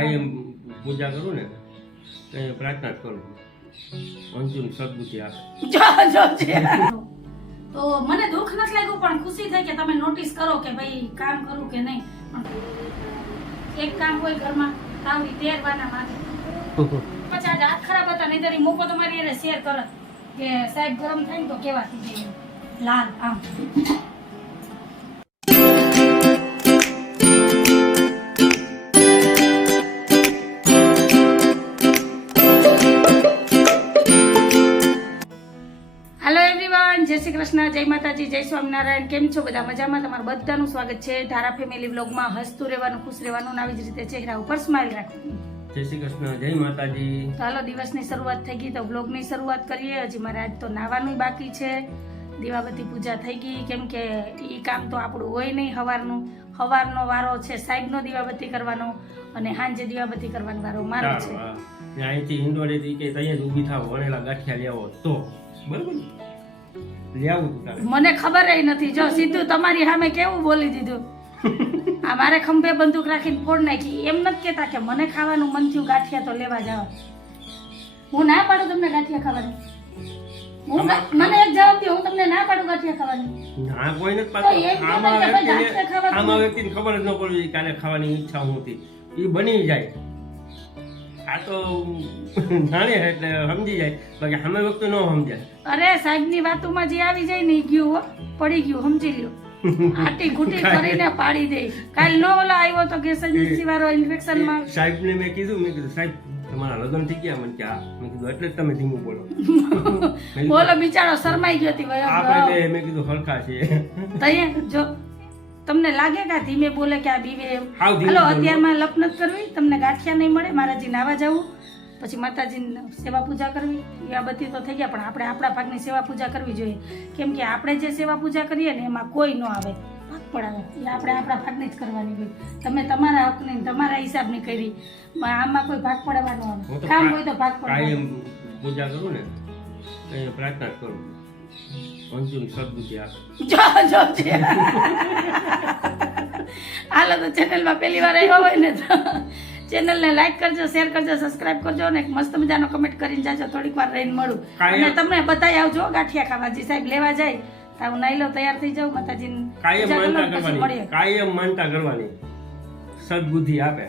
કાયમ પૂજા કરું ને તો પ્રાર્થના કરું અંજુન સદબુદ્ધિ આપે. તો મને દુઃખ નથી લાગ્યું પણ ખુશી થઈ કે તમે નોટિસ કરો કે ભાઈ કામ કરું કે નહીં. એક કામ હોય ઘરમાં તાવડી તેરવાના માટે પછી આજે હાથ ખરાબ હતા નહીં તરી મૂકો તમારી એને શેર કરો કે સાહેબ ગરમ થાય ને તો કેવા થઈ જાય લાલ આમ. જય શ્રી કૃષ્ણ, જય માતાજી, જય સ્વામિનારાયણ. કેમ છો બધા? મજામાં? તમારું બધાનું સ્વાગત છે ધારા ફેમિલી વ્લોગમાં. હસતું રહેવાનું, ખુશ રહેવાનું, આવી જ રીતે ચહેરા ઉપર સ્માઈલ રાખવાનું. જય શ્રી કૃષ્ણ, જય માતાજી. તો હાલો, દિવસની શરૂઆત થઈ ગઈ તો વ્લોગની શરૂઆત કરીએ. હજી મારે આજ તો નાવાનું બાકી છે. દીવાબત્તી પૂજા થઈ ગઈ કેમ કે એ કામ તો આપણું હોય નહીં. સવારનો વારો છે સાહેબનો દીવાબત્તી કરવાનો અને સાંજે દીવાબત્તી કરવાનો વારો મારો છે. અહીંથી ઈંડોળેથી કે ત્યાં જ ઊભી થાવ વણેલા ગાંઠિયા લેવો તો બરાબર મને ખબર નથી. જો સીધું તમારી સામે કેવું બોલી દીધું. આ મારે ખંભે બંદૂક રાખીને ફોડ નાખી. એમ નથી કેતા કે મને ખાવાનું મન થયું ગાંઠિયા તો લેવા જાવ. હું ના પાડું તમને ગાંઠિયા ખાવાનું? મને એક જવાબ દો, હું તમને ના પાડું ગાંઠિયા ખાવાની? ના, કોઈ નથી પાડતું. આમાં વ્યક્તિને ખબર જ ન પડવી કાલે ખાવાની ઈચ્છા હતી એ બની જાય. આ તો જાણે એટલે સમજી જાય, બાકી સામે વખતે ન સમજાય. અરે સાહેબની વાતોમાં જે આવી જાય ને ગયું પડી ગયું, સમજી લ્યો. આટી ઘૂટી કરીને પાડી દે. કાલ નો ઓલો આવ્યો તો ગેસ એજન્સી વાળો ઇન્ફેક્શન માં. સાહેબને મેં કીધું સાહેબ તમારા લગ્ન થઈ ગયા? મને કે હા. મેં કીધું એટલે જ તમે ધીમું બોલો. બોલો બિચારો શરમાઈ ગયો હતી. આપણે મેં કીધું હલકા છે તઈએ જો તમને લાગે કે ધીમે બોલે કે આ બીવે એમ. હાલો અત્યારમાં લપ નથી કરવી. તમને ગાંઠિયા નહીં મળે. મારાજી નાવા જવું, પછી માતાજીની સેવા પૂજા કરવી. એ બધી તો થઈ ગયા પણ આપણે આપણા ભાગની સેવા પૂજા કરવી જોઈએ. કેમ કે આપણે જે સેવા પૂજા કરીએ ને એમાં કોઈ ન આવે ભાગ પડાવે. એ આપણે આપણા ભાગની જ કરવાની હોય. તમે તમારા હકની તમારા હિસાબની કરી, આમાં કોઈ ભાગ પડાવવાનો આવે. કામ હોય તો ભાગ પડાવવાનો. પૂજા કરું ને તો પ્રાર્થના કરું અંજુન સદબુદ્ધિ આપે. હાલો તો ચેનલમાં પહેલી વાર આવ્યા હોય ને તો ચેનલને લાઈક કરજો, શેર કરજો, સબસ્ક્રાઇબ કરજો અને મસ્ત મજાનો કમેન્ટ કરીને જાજો. થોડીક વાર રહીને મળું અને તમને બતાવી આવજો ગાંઠિયા ખાવા. જે સાહેબ લેવા જાય તો હું નાઈ લો, તૈયાર થઈ જાઉં. માતાજીને કાયમ માનતા કરવાની, સદબુદ્ધિ આપે.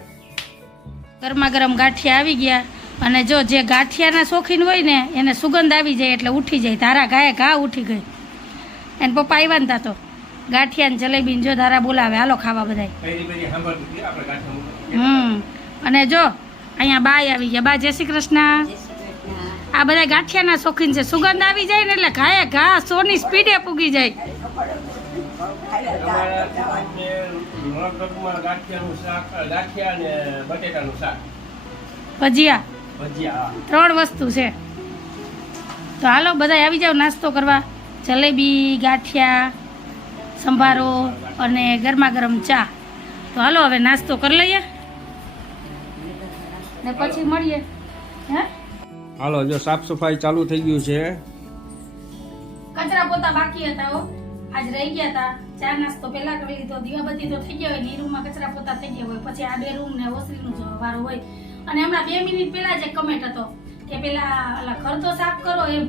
ગરમા ગરમ ગાંઠિયા આવી ગયા અને જો જે ગાંઠિયાના શોખીન હોય ને એને સુગંધ આવી જાય એટલે ઉઠી જાય. ધારા ગાય ઘા ઉઠી ગઈ. એને પપ્પા આવ્યા ને તો ગાંઠિયા ને જલેબી જો ધારા બોલાવે હાલો ખાવા બધાય. અને જો અહીંયા બાય આવી ગયા. બા જય શ્રી કૃષ્ણ. આ બધા ગાંઠિયાના શોખીન છે. સુગંધ આવી જાય ને એટલે ઘાએ ઘા સોની સ્પીડે પૂગી જાય. ભજીયા 3 વસ્તુ છે. તો હાલો બધા આવી જાવ નાસ્તો કરવા. જલેબી, ગાંઠિયા, સંભારો અને ગરમા ગરમ ચા. તો હાલો હવે નાસ્તો કરી લઈએ ને પછી મળીએ. હે હાલો, જો સાફ સફાઈ ચાલુ થઈ ગયું છે. કચરા પોતા બાકી હતા હો, આજ રહી ગયા હતા. ચા નાસ્તો પેલા કરી લીધો. દીવાબત્તી તો થઈ ગયા હોય ને રૂમમાં કચરા પોતા થઈ ગયા હોય. પછી આ 2 રૂમ ને ઓસરીનો વારો હોય. અને હમણાં 2 મિનિટ પહેલા જ એક કમેન્ટ હતો કે પેલા ઘર તો સાફ કરો એમ.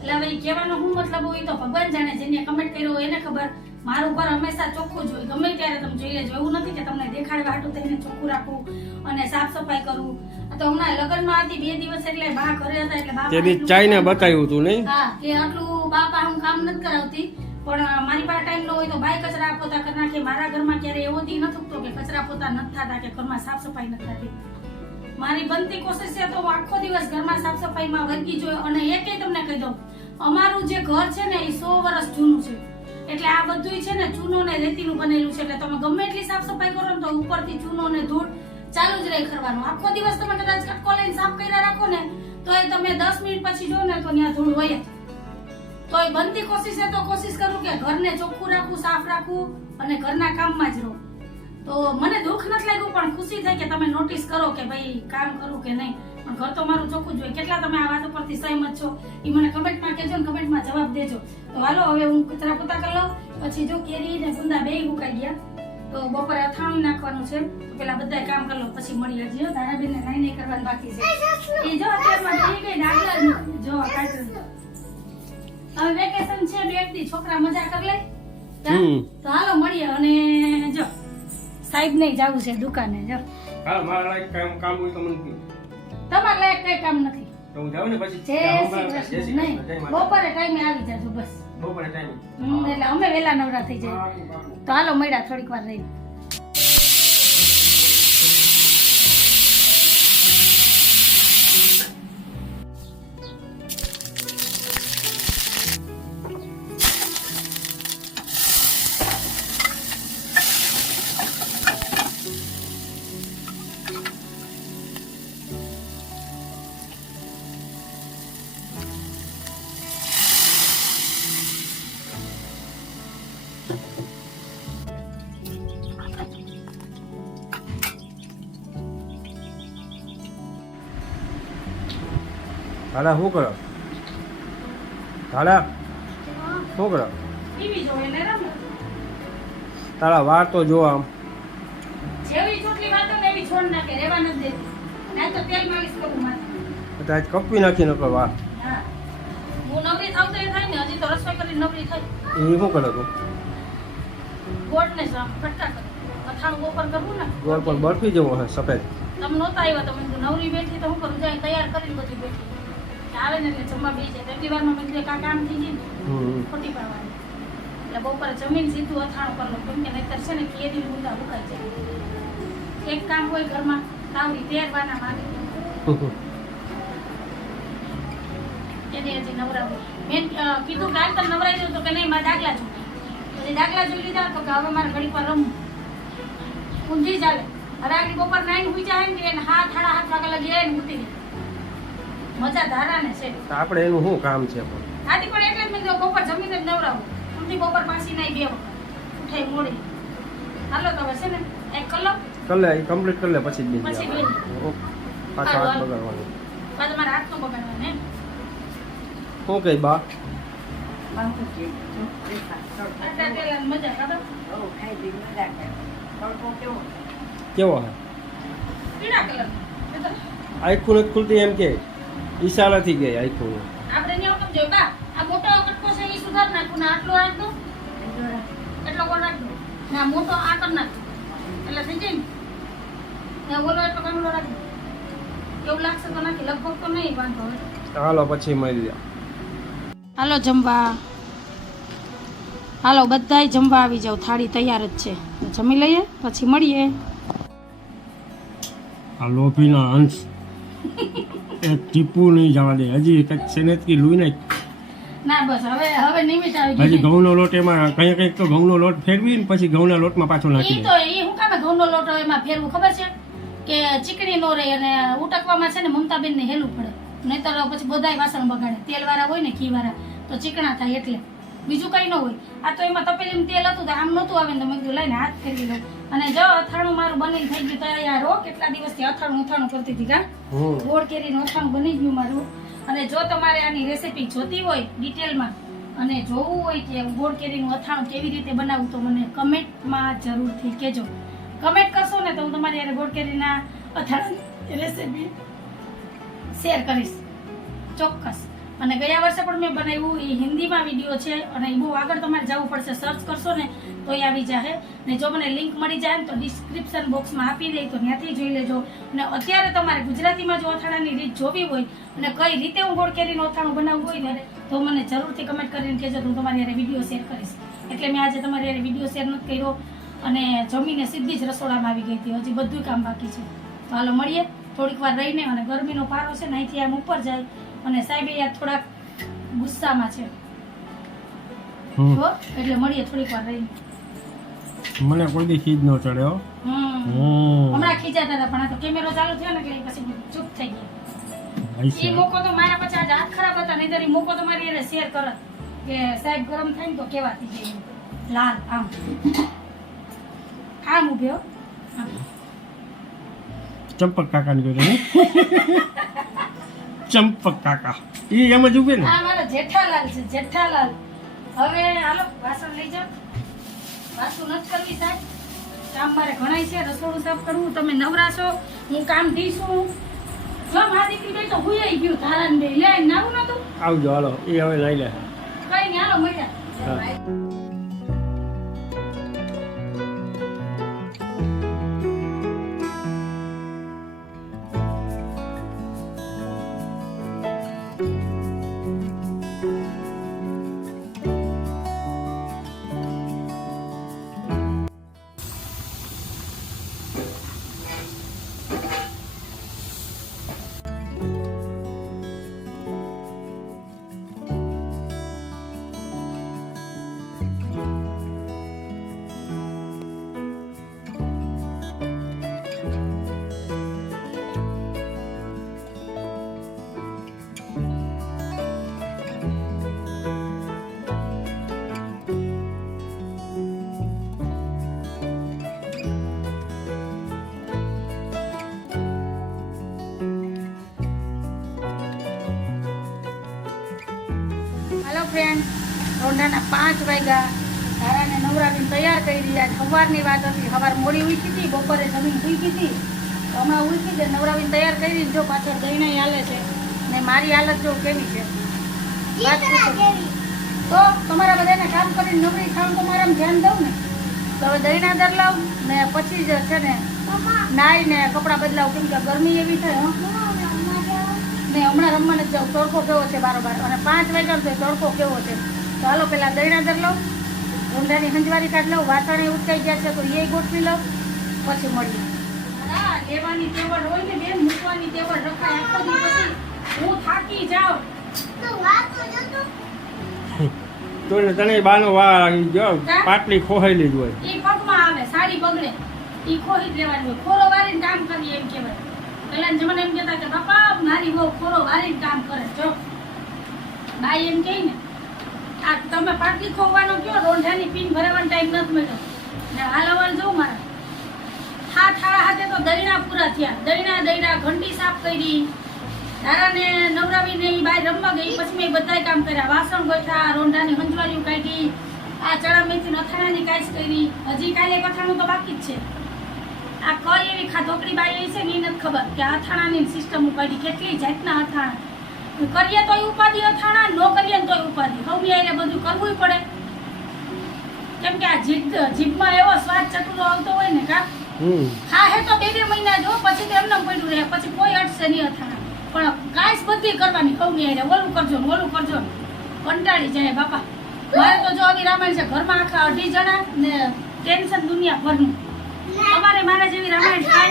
એટલે હવે કહેવાનો શું મતલબ હોય તો ભગવાન જાણે. જેને કમેન્ટ કર્યો હોય એને ખબર. મારું ઘર હંમેશા ચોખ્ખું જ હોય. ગમે ત્યારે તમે જોઈ લેજો. એવું નથી કે તમને દેખાડવા હાટું થઈને ચોખ્ખું રાખવું અને સાફ સફાઈ કરવું. તો હમણાં લગ્નમાં હતી 2 દિવસ એટલે બા ઘરે હતા એટલે બા ચાઈને બતાવ્યું હતું નહીં. હા, કે આટલું બાપા હું કામ નથી કરાવતી પણ મારી પાસે ટાઈમ ન હોય તો બાય કચરા પોતા કરી નાખે. મારા ઘરમાં ક્યારે એવો દી નથી ઉગતો કે કચરા પોતા નથી થતા કે ઘરમાં સાફ સફાઈ નથી થતી. મારી બનતી કોશિશ છે તો હું આખો દિવસ ઘરમાં સાફ સફાઈમાં વર્ગી જોઈ. અને એકે તમને કહી દઉં, અમારું જે ઘર છે ને એ 100 વર્ષ જૂનું છે. એટલે આ બધું છે ને ચૂનો ને રેતીનું બનેલું છે. એટલે તમે ગમે એટલી સાફ સફાઈ કરો ને તો ઉપરથી ચૂનો ને ધૂળ ચાલુ જ રહી કરવાનું. આખો દિવસ તમે કદાચ કટકો લઈને સાફ કર્યા રાખો ને તો એ તમે 10 મિનિટ પછી જો ને તો ત્યાં ધૂળ હોય. તો એ બનતી કોશિશ છે તો કોશિશ કરું કે ઘરને ચોખ્ખું રાખવું, સાફ રાખવું અને ઘરના કામમાં જ રહું. તો મને દુઃખ નથી લાગ્યું પણ ખુશી થઈ કે તમે નોટિસ કરો કે ભાઈ કામ કરું કે નહીં. પણ ઘર તો મારું ચોખ્ખું જ હોય. કેટલા તમે આ વાતો પરથી સહમત છો એ મને કમેન્ટમાં કહેજો ને કમેન્ટમાં જવાબ દેજો. તો હાલો હવે હું કચરા પોતા કરી લઉં. પછી જો કેરી ને ગુંદા 2 મુકાઈ ગયા તો તો બપોરે અથાણું નાખવાનું છે તો પેલા બધા કામ કરી લો પછી મળીએ હજી ધારાબેનને નાઈ નહીં કરવાનું બાકી છે એ જો અત્યારમાં થઈ ગઈ ડાગલા જો કાઢી હવે વેકેશન છે બે દી છોકરા મજા કરી લે તો હાલો મળીએ અને જો સાહેબ ને જવું છે દુકાને જો હા મારા લાયક કામ હોય તો મને તમારે લાયક કઈ કામ નથી તો હું જાઉં ને પછી જય શ્રી કૃષ્ણ નહીં બપોરે ટાઈમે આવી જાજો બસ બપોરે ટાઈમ એટલે અમે વેલા નવરા થઈ જાય તો હાલો મળ્યા થોડીક વાર રહી હાલા શું કરો હાલા શું કરો ટીવી જોવે ને રમે તારા વાર તો જો આમ જેવી ચોટલી વાતો ને એવી છોડ નાખે રેવા નથી દેતી ના તો તેલ માલિશ કરું માથે આજ કપી નાખી નકર વાર હા હું નવરી થાવ તો એ થાય ને હજી તો રસોઈ કરી નવરી થાય એ શું કરે તું ગોળ ને કટકા કરે અથાણું બપોર કરવું ને ગોળ પર બરફી જેવો હે સફેદ તમે નહોતા આવ્યા તો મેં કીધું નવરી બેઠી તો હું કરું જાય તૈયાર કરીને બધી બેઠી આવે ને એટલે જમવા બેસી જાય એટલી વારમાં મેં કીધું કામ થઈ ગયું ને ખોટી પાડવાની એટલે બપોરે જમીન સીધું અથાણું કરી લો કેમ કે નહીતર છે ને કેરી ગુંદા ઉકાઈ જાય એક કામ હોય ઘરમાં તાવડી તેરવાના માંગે એની હજી નવરાવું મેં કીધું કે આજ તને નવરાઈ દઉં તો કે નહીં મારે દાખલા જોઈ પછી દાખલા જોઈ લીધા તો કે હવે મારે ઘડી પર રમવું ઊંધી ચાલે હવે આગળ બપોર નાઈને હુઈ જાય ને એને 7:30 વાગ્યા લગી આવીને ઊતી ગઈ મજા ધારાને છે આપણે એનું શું કામ છે પણ આથી પણ એટલે જ મેં કીધું બપોર જમીને જ નવરાવું ઊંધી બપોર પાછી નાઈ 2 વખત ઉઠાઈ મોડી હાલો તો હવે છે ને એક કલાક કર લે કમ્પ્લીટ કર લે પછી જ પછી બીજી બેસી. પાછો હાથ બગાડવાનો બાદ મારા હાથ નો બગાડવાનો એમ શું કઈ બા આટલા તેલાની મજા ખબર કેવો હે પીળા કલર આખું નથી ખુલતી એમ કે ઈશારાથી ગઈ આખું આપણે ને કેમ જોયું બા આ મોટો કટકો છે એ સુધાર નાખું ને આટલો રાખ દો એટલો કોણ રાખ દો ને આ મોટો આ કર નાખ એટલે થઈ જાય ને ઓલો એટલો કામલો રાખ દો એવું લાગશે તો નાખી લગભગ તો નહીં વાંધો હવે હાલો પછી મળી જાય હાલો જમવા હાલો બધાય જમવા આવી જાવ થાળી તૈયાર જ છે જમી લઈએ પછી મળીએ આ લોભીના અંશ એક ટીપું નહીં જવા દે હજી કંઈક સેનેતકી લુઈ નાખ ના બસ હવે હવે નિમિત આવી હજી ગયું ઘઉંનો લોટ એમાં કંઈક તો ઘઉંનો લોટ ફેરવી ને પછી ઘઉંના લોટમાં પાછો નાખી ઈ દે તો ઈ હું કામે ઘઉંનો લોટ એમાં ફેરવું ખબર છે કે ચીકણી નો રહે અને ઉટકવામાં છે ને મમતાબેન ને હેલું પડે નહીતર પછી બધાય વાસણ બગાડે તેલ વાળા હોય ને ઘી વાળા તો ચીકણા થાય એટલે બીજું કઈ ન હોય આ તો એમાં તપેલીમાં તેલ હતું તો આમ નહોતું આવે ને તો મેં કીધું લઈને હાથ ફેરવી લઉં અને જો અથાણું મારું બનીને થઈ ગયું તૈયાર હો કેટલા દિવસથી અથાણું કરતી હતી કા ગોળ કેરીનું અથાણું બની ગયું મારું અને જો તમારે આની રેસીપી જોતી હોય ડિટેલમાં અને જોવું હોય કે ગોળ કેરીનું અથાણું કેવી રીતે બનાવવું તો મને કમેન્ટમાં જરૂરથી કહેજો કમેન્ટ કરશો ને તો હું તમારી યારે ગોળ કેરીના અથાણાની રેસીપી શેર કરીશ ચોક્કસ અને ગયા વર્ષે પણ મેં બનાવ્યું એ હિન્દીમાં વિડીયો છે અને એ બહુ આગળ તમારે જવું પડશે સર્ચ કરશો ને તો એ આવી જશે ને જો મને લિંક મળી જાય ને તો ડિસ્ક્રિપ્શન બોક્સમાં આપી દઈ તો ત્યાંથી જોઈ લેજો અને અત્યારે તમારે ગુજરાતીમાં જો અથાણાની રીત જોવી હોય અને કઈ રીતે હું ગોળ કેરીનું અથાણું બનાવવું હોય ને તો મને જરૂરથી કમેન્ટ કરીને કહેજો તો હું તમારી યારે વિડીયો શેર કરીશ એટલે મેં આજે તમારી યારે વિડીયો શેર નથી કર્યો અને જમીને સીધી જ રસોડામાં આવી ગઈ હતી હજી બધું કામ બાકી છે તો હાલો મળીએ થોડીક વાર રહીને અને ગરમીનો પારો છે ને અહીંથી આમ ઉપર જાય અને સાહેબ યાર થોડાક ગુસ્સામાં છે એટલે મળીએ થોડીક વાર રહીને મને કોઈ દી ખીજ ન ચડ્યો હમણાં ખીજાતા હતા પણ આ તો કેમેરો ચાલુ થયો ને એટલે પછી ચૂપ થઈ ગયા એ મોકો તો મારા પછી આજે હાથ ખરાબ હતા નહીતર એ મોકો તો મારી એને શેર કરત કે સાહેબ ગરમ થાય ને તો કેવાતી જાય લાલ આમ ઉભ્યો ચંપક કાકા ની કોઈ ચંપક કાકા એ એમ જ ઉભે ને આ મારા જેઠાલાલ છે જેઠાલાલ હવે હાલો વાસણ લઈ જાઓ વાસણ નથી કરવી સાહેબ કામ મારે ઘણાય છે, રસોડું સાફ કરવું, તમે નવરાશો, હું કામ દીશું. જો મારી દીકરી બેઠો હુંય ગયું ધારાને બે લે નાવું નતું આવજો હાલો એ હવે લઈ લે. કઈ નહીં હાલો મળ્યા. હા. હાલો ફ્રેન્ડ, રોંઢાના 5 વાગ્યા. ધારાને નવરાવીને તૈયાર કરી દીધા. સવારની વાત હતી, સવાર મોડી ઉઠી હતી, બપોરે જમીન ઉઠી હતી, તો હમણાં ઉઠી છે નવરાવીને તૈયાર કરી દીધી. જો પાછળ દહીણાઈ હાલે છે ને મારી હાલત જો કેવી છે વાત પૂછો. તો તમારા બધાને કામ કરીને નવરી ખાવ તો મારા ધ્યાન દઉં ને. તો હવે દહીણા દર લાવ ને પછી જ છે ને નાઈ ને કપડાં બદલાવ, કેમ કે ગરમી એવી થાય. ને હમણાં રમવા નથી જાઉં, તડકો કેવો છે બારોબાર, અને 5 વાગ્યા તો તડકો કેવો છે. તો હાલો પેલા દહીણા દર લઉં, ઊંધાની હંજવારી કાઢ લઉં, વાસણે ઉચકાઈ ગયા છે તો એ ગોઠવી લઉં, પછી મળીએ. હા, લેવાની તેવડ હોય ને બેન, મૂકવાની તેવડ રખાય આખો દી, પછી હું થાકી જાઉં. તો તને બાનો વા જો પાટલી ખોહાયેલી જ હોય. ઈ પગમાં આવે, સાડી બગડે, ઈ ખોરી જ લેવાની હોય. ખોરો વારીને કામ કરીએ એમ કહેવાય. પહેલાના જમાના એમ કહેતા કે બાપા મારી બહુ ખોરો વારીને કામ કરે. જો બાઈ એમ કહે ને, આ તમે પાટલી ખોવાનો કયો, રોંઢાની પીન ભરાવાનો ટાઈમ નથી મળ્યો ને હાલવાલ જવું મારા હાથે તો દહીણા પૂરા થયા. દહીણા ઘંટી સાફ કરી, ધારાને નવરાવીને ઈ બાઈ રમવા ગઈ, પછી મેં બધાય કામ કર્યા. વાસણ ગોઠ્યા, રોંઢાની હંજવારીઓ કાઢી, આ ચણા મેથી અથાણાની કાઈસ કરી. હજી કાલે અથાણું તો બાકી જ છે. આ કઈ એવી ખાધોકડી બાઈ છે ને એ નથી ખબર કે અથાણાની સિસ્ટમ ઉપાડી, કેટલી જાતના અથાણા કરીએ તોય ઉપાધિ અથાણા, ન કરીએ ને તોય ઉપાધિ. હવે એને બધું કરવું પડે, કેમ કે આ જીભમાં એવો સ્વાદ ચટુરો આવતો હોય ને કા હા હે તો 2 મહિના જો, પછી તો એમને પડ્યું રહે, પછી કોઈ અટશે નહીં અથાણા. પણ કાંઈ બધી કરવાની, હવે એને ઓલું કરજો ને ઓલું કરજો ને કંટાળી જાય બાપા. મારે તો જો આવી રામાયણ છે ઘરમાં, આખા 2.5 જણા ને ટેન્શન દુનિયા ભરનું. તમારે મારા જેવી રામાયણ થાય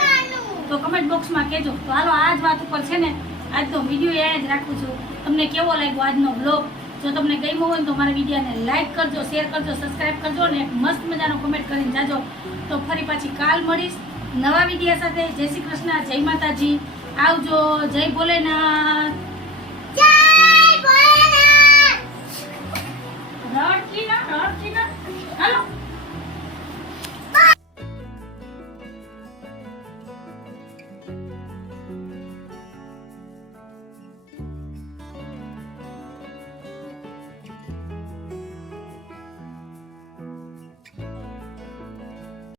તો કમેન્ટ બોક્સમાં કહેજો. તો હાલો આ જ વાત ઉપર છે ને આજનો વિડીયો એ જ રાખું છું. તમને કેવો લાગ્યો આજનો બ્લોગ? જો તમને ગમ્યો હોય તો મારા વિડીયોને લાઈક કરજો, શેર કરજો, સબસ્ક્રાઈબ કરજો અને એક મસ્ત મજાનો કમેન્ટ કરીને જાજો. તો ફરી પાછી કાલ મળીશ નવા વિડીયો સાથે. જય શ્રી કૃષ્ણ, જય માતાજી, આવજો, જય ભોલેનાથ.